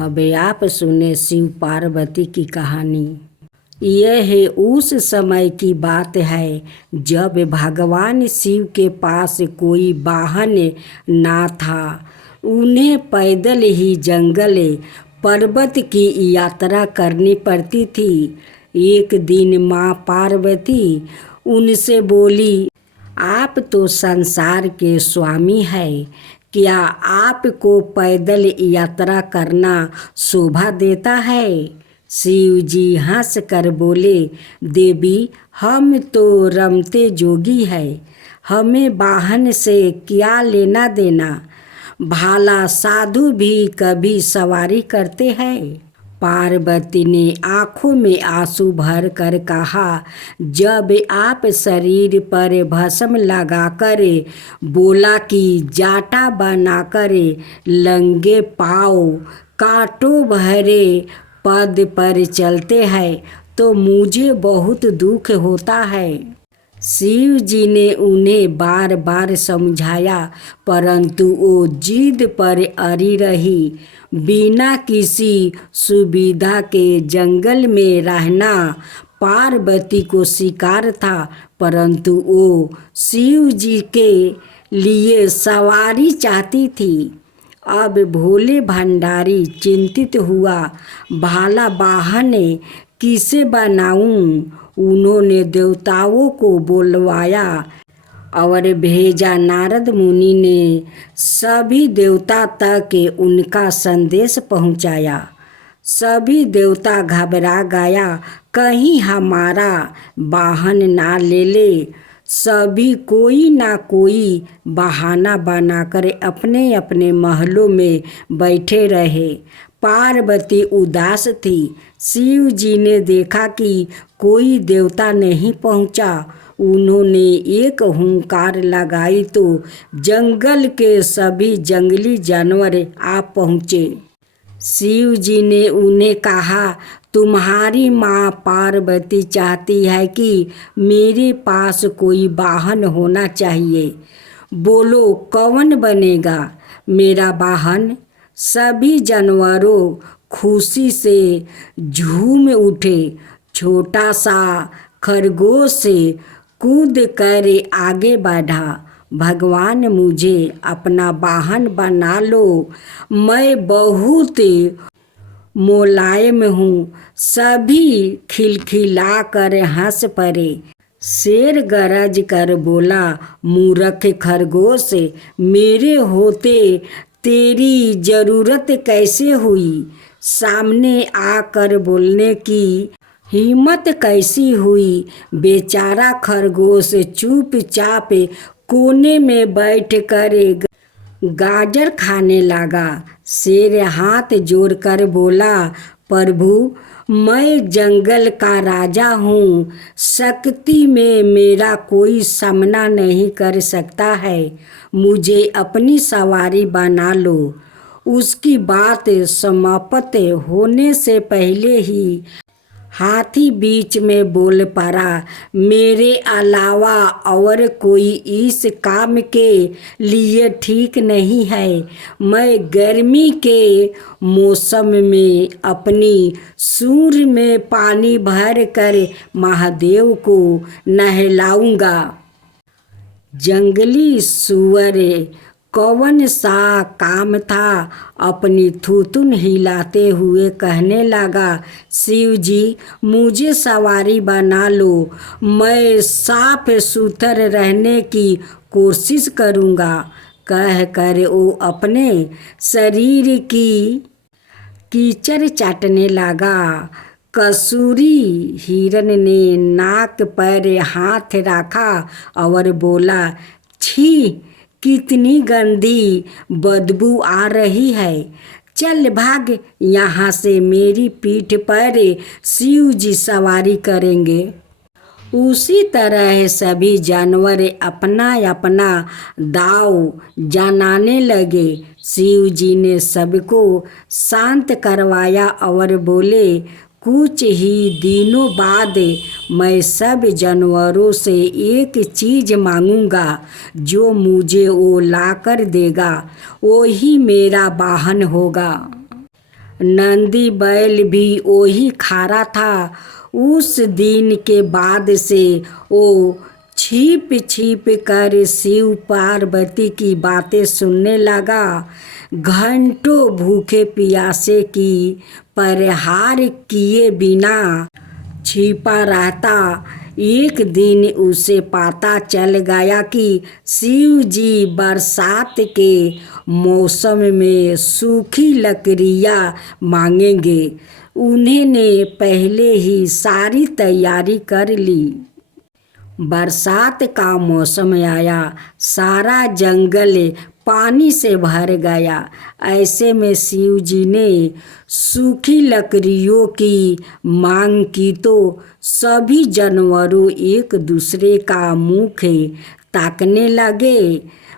अब आप सुने शिव पार्वती की कहानी। यह है उस समय की बात है जब भगवान शिव के पास कोई वाहन ना था। उन्हें पैदल ही जंगल पर्वत की यात्रा करनी पड़ती थी। एक दिन माँ पार्वती उनसे बोली, आप तो संसार के स्वामी हैं, क्या आपको पैदल यात्रा करना शोभा देता है? शिव जी हंस कर बोले, देवी, हम तो रमते जोगी हैं, हमें वाहन से क्या लेना देना? भाला साधु भी कभी सवारी करते हैं। पार्वती ने आंखों में आंसू भर कर कहा, जब आप शरीर पर भस्म लगाकर बोला कि जाटा बनाकर लंगे पाँव कांटों भरे पद पर चलते हैं तो मुझे बहुत दुख होता है। शिव जी ने उन्हें बार बार समझाया, परंतु वो जिद पर अड़ी रही। बिना किसी सुविधा के जंगल में रहना पार्वती को शिकार था, परंतु वो शिव जी के लिए सवारी चाहती थी। अब भोले भंडारी चिंतित हुआ, भाला वाहन किसे बनाऊं? उन्होंने देवताओं को बुलवाया और भेजा। नारद मुनि ने सभी देवता तक उनका संदेश पहुंचाया। सभी देवता घबरा गया, कहीं हमारा वाहन ना ले ले। सभी कोई ना कोई बहाना बनाकर अपने अपने महलों में बैठे रहे। पार्वती उदास थी। शिव जी ने देखा कि कोई देवता नहीं पहुंचा। उन्होंने एक हुंकार लगाई तो जंगल के सभी जंगली जानवर आ पहुँचे। शिव जी ने उन्हें कहा, तुम्हारी माँ पार्वती चाहती है कि मेरे पास कोई वाहन होना चाहिए। बोलो, कौन बनेगा मेरा वाहन? सभी जानवरों खुशी से झूम उठे। छोटा सा खरगोश कूद कर आगे बढ़ा, भगवान मुझे अपना वाहन बना लो, मैं बहुत मुलायम हूँ। सभी खिलखिला कर हंस पड़े। शेर गरज कर बोला, मूर्ख खरगोश, मेरे होते तेरी जरूरत कैसे हुई? सामने आकर बोलने की हिम्मत कैसी हुई? बेचारा खरगोश चुपचाप कोने में बैठकर गाजर खाने लगा। शेर हाथ जोड़कर बोला, प्रभु, मैं जंगल का राजा हूँ, शक्ति में मेरा कोई सामना नहीं कर सकता है, मुझे अपनी सवारी बना लो। उसकी बात समाप्त होने से पहले ही हाथी बीच में बोल पड़ा, मेरे अलावा और कोई इस काम के लिए ठीक नहीं है। मैं गर्मी के मौसम में अपनी सूंड में पानी भर कर महादेव को नहलाऊंगा। जंगली सुअर कौन सा काम था? अपनी थूथुन हिलाते हुए कहने लगा, शिव जी, मुझे सवारी बना लो, मैं साफ सुथर रहने की कोशिश करूँगा। कह कर वो अपने शरीर की कीचड़ चाटने लगा। कसूरी हिरन ने नाक पर हाथ रखा और बोला, छी, कितनी गंदी बदबू आ रही है, चल भाग यहाँ से, मेरी पीठ पर शिव जी सवारी करेंगे। उसी तरह सभी जानवर अपना अपना दाव जमाने लगे। शिव जी ने सबको शांत करवाया और बोले, कुछ ही दिनों बाद मैं सब जानवरों से एक चीज़ मांगूंगा, जो मुझे वो लाकर देगा वही मेरा वाहन होगा। नंदी बैल भी वही खारा था। उस दिन के बाद से वो छिप छिप कर शिव पार्वती की बातें सुनने लगा। घंटों भूखे प्यासे की परिहार किए बिना छिपा रहता। एक दिन उसे पता चल गया कि शिव जी बरसात के मौसम में सूखी लकड़ियाँ मांगेंगे। उन्होंने पहले ही सारी तैयारी कर ली। बरसात का मौसम आया, सारा जंगल पानी से भर गया। ऐसे में शिव जी ने सूखी लकड़ियों की मांग की तो सभी जानवरों एक दूसरे का मुख ताकने लगे।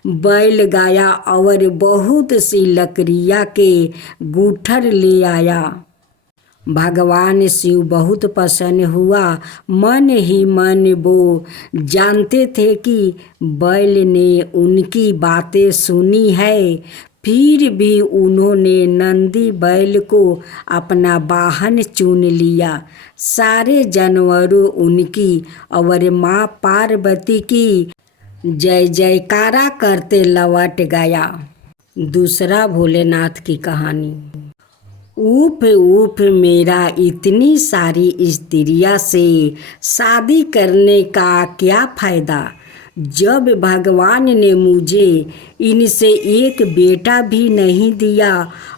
बैल गया और बहुत सी लकड़ियाँ के गुठर ले आया। भगवान शिव बहुत प्रसन्न हुआ। मन ही मन वो जानते थे कि बैल ने उनकी बातें सुनी है। फिर भी उन्होंने नंदी बैल को अपना वाहन चुन लिया। सारे जानवरों उनकी और माँ पार्वती की जय जयकारा करते लौट गया। दूसरा भोलेनाथ की कहानी। उफ उफ, मेरा इतनी सारी स्त्रियां से शादी करने का क्या फ़ायदा, जब भगवान ने मुझे इनसे एक बेटा भी नहीं दिया।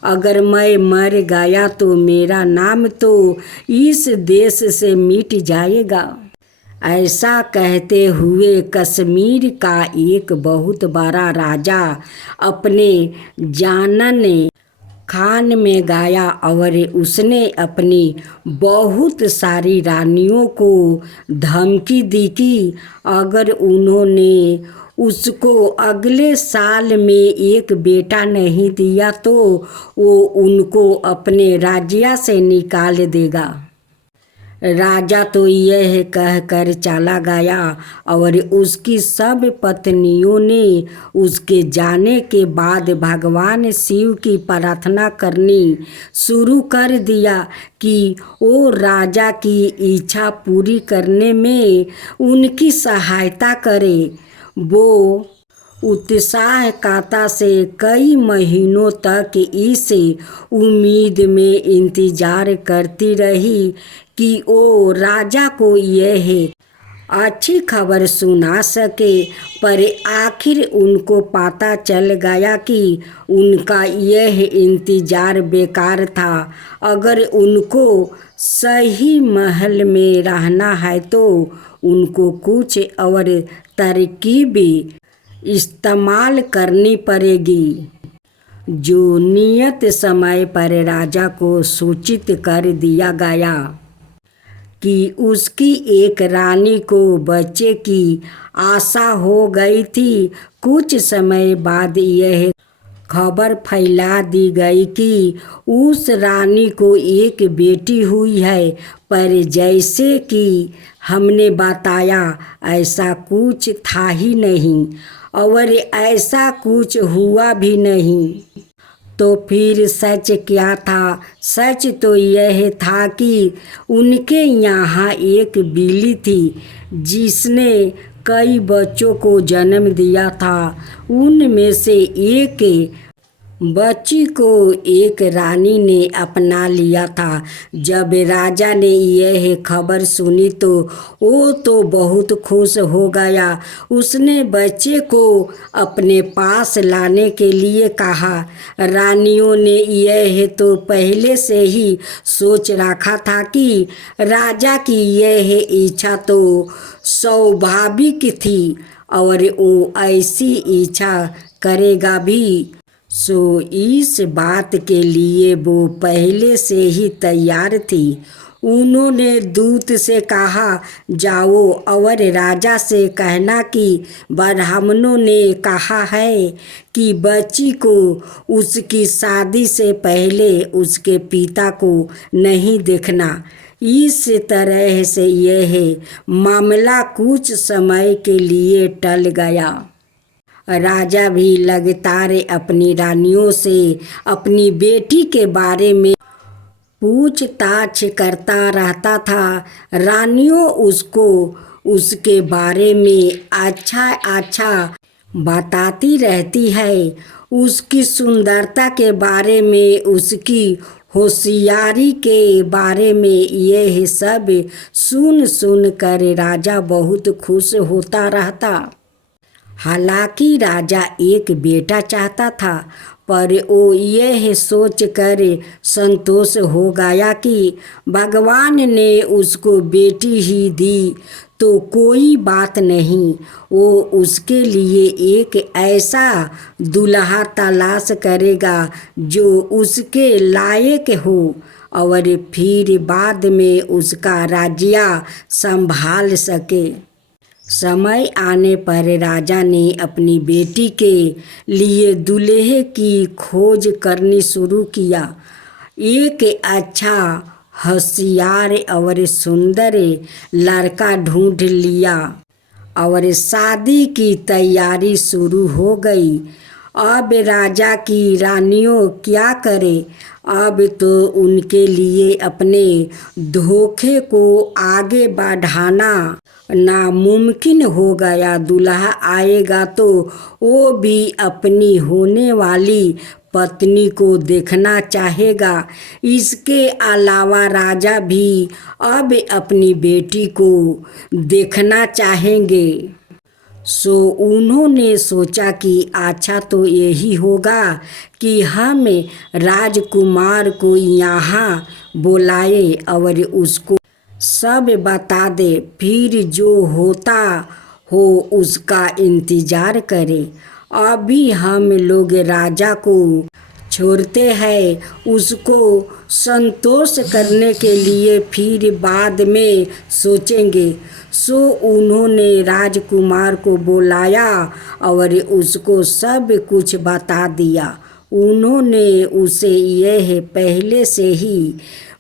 अगर मैं मर गया तो मेरा नाम तो इस देश से मिट जाएगा। ऐसा कहते हुए कश्मीर का एक बहुत बड़ा राजा अपने जानन खान में गया और उसने अपनी बहुत सारी रानियों को धमकी दी कि अगर उन्होंने उसको अगले साल में एक बेटा नहीं दिया तो वो उनको अपने राज्य से निकाल देगा। राजा तो यह कहकर चला गया और उसकी सब पत्नियों ने उसके जाने के बाद भगवान शिव की प्रार्थना करनी शुरू कर दिया कि वो राजा की इच्छा पूरी करने में उनकी सहायता करे। वो उत्साहकता से कई महीनों तक इस उम्मीद में इंतजार करती रही कि वो राजा को यह अच्छी खबर सुना सके। पर आखिर उनको पता चल गया कि उनका यह इंतजार बेकार था। अगर उनको सही महल में रहना है तो उनको कुछ और तरकीब इस्तेमाल करनी पड़ेगी। जो नियत समय पर राजा को सूचित कर दिया गया कि उसकी एक रानी को बच्चे की आशा हो गई थी। कुछ समय बाद यह खबर फैला दी गई कि उस रानी को एक बेटी हुई है। पर जैसे कि हमने बताया ऐसा कुछ था ही नहीं और ऐसा कुछ हुआ भी नहीं। तो फिर सच क्या था? सच तो यह था कि उनके यहाँ एक बिल्ली थी जिसने कई बच्चों को जन्म दिया था। उनमें से एक बच्ची को एक रानी ने अपना लिया था। जब राजा ने यह खबर सुनी तो वो तो बहुत खुश हो गया। उसने बच्चे को अपने पास लाने के लिए कहा। रानियों ने यह तो पहले से ही सोच रखा था कि राजा की यह इच्छा तो स्वाभाविक थी और वो ऐसी इच्छा करेगा भी। सो इस बात के लिए वो पहले से ही तैयार थी। उन्होंने दूत से कहा, जाओ और राजा से कहना कि ब्राह्मणों ने कहा है कि बच्ची को उसकी शादी से पहले उसके पिता को नहीं देखना। इस तरह से यह मामला कुछ समय के लिए टल गया। राजा भी लगातार अपनी रानियों से अपनी बेटी के बारे में पूछताछ करता रहता था। रानियों उसको उसके बारे में अच्छा अच्छा बताती रहती है। उसकी सुंदरता के बारे में, उसकी होशियारी के बारे में। यह सब सुन सुन कर राजा बहुत खुश होता रहता। हालांकि राजा एक बेटा चाहता था, पर वो यह सोच कर संतोष हो गया कि भगवान ने उसको बेटी ही दी तो कोई बात नहीं। वो उसके लिए एक ऐसा दूल्हा तलाश करेगा जो उसके लायक हो और फिर बाद में उसका राज्य संभाल सके। समय आने पर राजा ने अपनी बेटी के लिए दूल्हे की खोज करनी शुरू किया। एक अच्छा, होशियार और सुंदर लड़का ढूंढ लिया और शादी की तैयारी शुरू हो गई। अब राजा की रानियों क्या करे? अब तो उनके लिए अपने धोखे को आगे बढ़ाना नामुमकिन हो गया। दूल्हा आएगा तो वो भी अपनी होने वाली पत्नी को देखना चाहेगा। इसके अलावा राजा भी अब अपनी बेटी को देखना चाहेंगे। सो उन्होंने सोचा कि अच्छा तो यही होगा कि हम राजकुमार को यहाँ बुलाए और उसको सब बता दे, फिर जो होता हो उसका इंतजार करें। अभी हम लोग राजा को छोड़ते हैं, उसको संतोष करने के लिए फिर बाद में सोचेंगे। सो उन्होंने राजकुमार को बुलाया और उसको सब कुछ बता दिया। उन्होंने उसे यह पहले से ही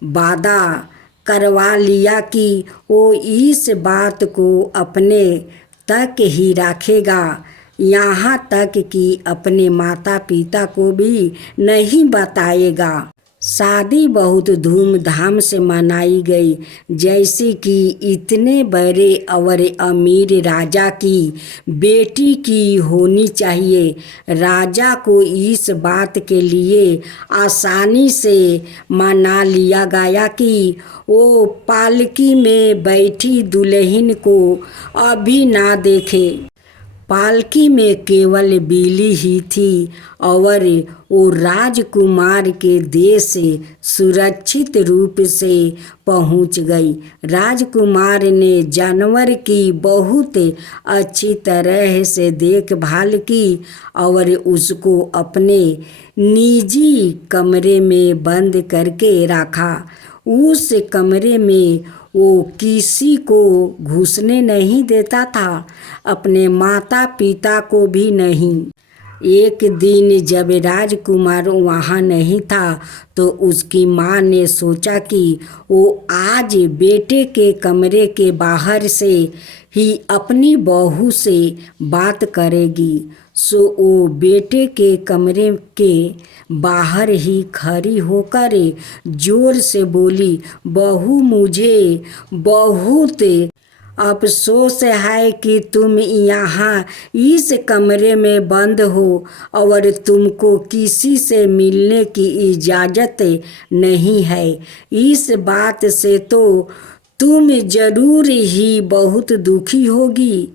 वादा करवा लिया कि वो इस बात को अपने तक ही रखेगा, यहाँ तक कि अपने माता पिता को भी नहीं बताएगा। शादी बहुत धूमधाम से मनाई गई, जैसे कि इतने बड़े और अमीर राजा की बेटी की होनी चाहिए। राजा को इस बात के लिए आसानी से मना लिया गया कि वो पालकी में बैठी दुल्हन को अभी ना देखे। पालकी में केवल बिल्ली ही थी और वो राजकुमार के देश सुरक्षित रूप से पहुंच गई। राजकुमार ने जानवर की बहुत अच्छी तरह से देखभाल की और उसको अपने निजी कमरे में बंद करके रखा। उस कमरे में वो किसी को घुसने नहीं देता था, अपने माता पिता को भी नहीं। एक दिन जब राजकुमार वहाँ नहीं था तो उसकी माँ ने सोचा कि वो आज बेटे के कमरे के बाहर से ही अपनी बहू से बात करेगी। सो वो बेटे के कमरे के बाहर ही खड़ी होकर जोर से बोली, बहू, मुझे बहुत अफसोस है कि तुम यहाँ इस कमरे में बंद हो और तुमको किसी से मिलने की इजाज़त नहीं है। इस बात से तो तुम जरूर ही बहुत दुखी होगी।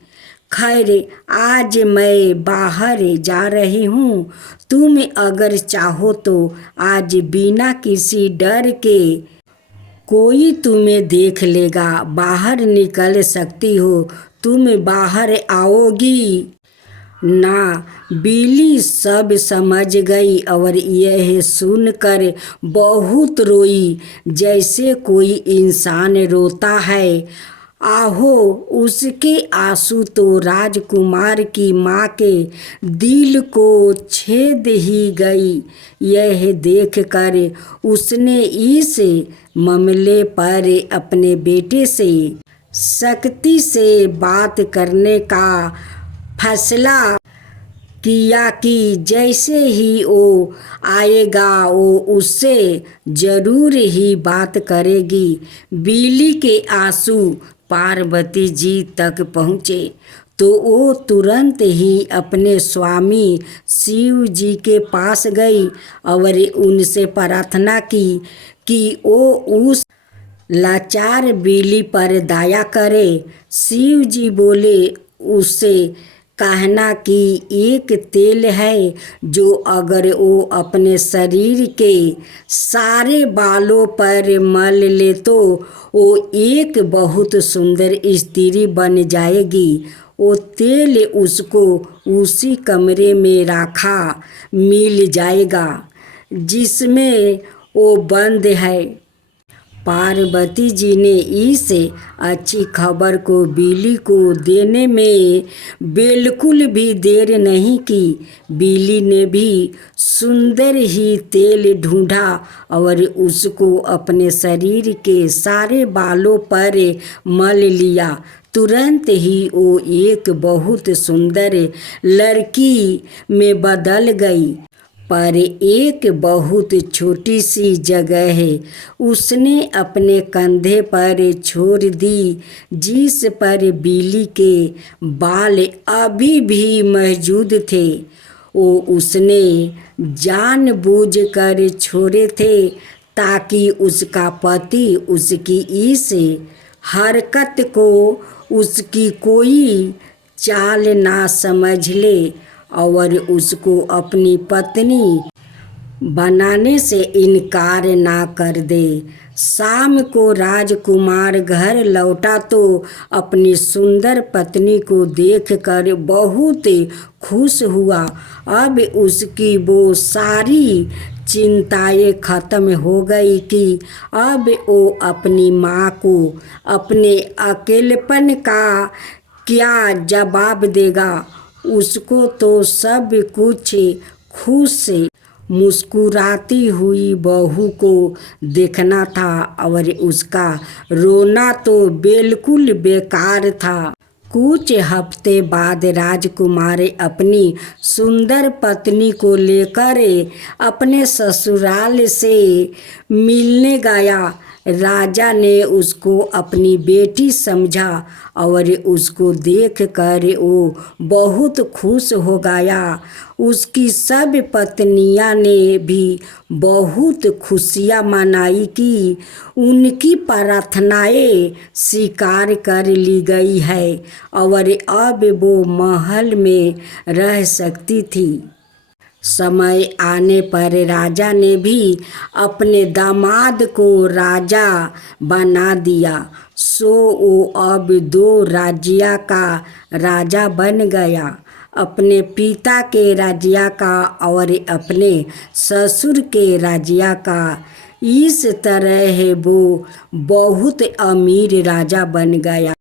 खैर, आज मैं बाहर जा रही हूँ, तुम अगर चाहो तो आज बिना किसी डर के कोई तुम्हें देख लेगा, बाहर निकल सकती हो। तुम बाहर आओगी ना? बिल्ली सब समझ गई और यह सुनकर बहुत रोई, जैसे कोई इंसान रोता है। आहो, उसके आंसू तो राजकुमार की माँ के दिल को छेद ही गई। यह देखकर उसने इस मामले पर अपने बेटे से सख्ती से बात करने का फैसला किया कि जैसे ही वो आएगा वो उससे जरूर ही बात करेगी। बिल्ली के आंसू पार्वती जी तक पहुँचे तो वो तुरंत ही अपने स्वामी शिव जी के पास गई और उनसे प्रार्थना की कि वो उस लाचार बिल्ली पर दया करे। शिव जी बोले उससे कहना कि एक तेल है जो अगर वो अपने शरीर के सारे बालों पर मल ले तो वो एक बहुत सुंदर स्त्री बन जाएगी। वो तेल उसको उसी कमरे में रखा मिल जाएगा जिसमें वो बंद है। पार्वती जी ने इस अच्छी खबर को बिल्ली को देने में बिल्कुल भी देर नहीं की। बिल्ली ने भी सुंदर ही तेल ढूंढा और उसको अपने शरीर के सारे बालों पर मल लिया। तुरंत ही वो एक बहुत सुंदर लड़की में बदल गई। पर एक बहुत छोटी सी जगह है उसने अपने कंधे पर छोड़ दी जिस पर बिल्ली के बाल अभी भी मौजूद थे। वो उसने जानबूझकर छोड़े थे ताकि उसका पति उसकी इस हरकत को उसकी कोई चाल ना समझ ले और उसको अपनी पत्नी बनाने से इनकार ना कर दे। शाम को राजकुमार घर लौटा तो अपनी सुंदर पत्नी को देखकर बहुत खुश हुआ। अब उसकी वो सारी चिंताएं खत्म हो गई कि अब वो अपनी माँ को अपने अकेलेपन का क्या जवाब देगा। उसको तो सब कुछ खुश से मुस्कुराती हुई बहू को देखना था और उसका रोना तो बिल्कुल बेकार था। कुछ हफ्ते बाद राजकुमार अपनी सुंदर पत्नी को लेकर अपने ससुराल से मिलने गया। राजा ने उसको अपनी बेटी समझा और उसको देखकर वो बहुत खुश हो गया। उसकी सब पत्नियां ने भी बहुत खुशियां मनाई कि उनकी प्रार्थनाएं स्वीकार कर ली गई है और अब वो महल में रह सकती थी। समय आने पर राजा ने भी अपने दामाद को राजा बना दिया सो वो अब 2 राज्य का राजा बन गया, अपने पिता के राज्य का और अपने ससुर के राज्य का। इस तरह वो बहुत अमीर राजा बन गया।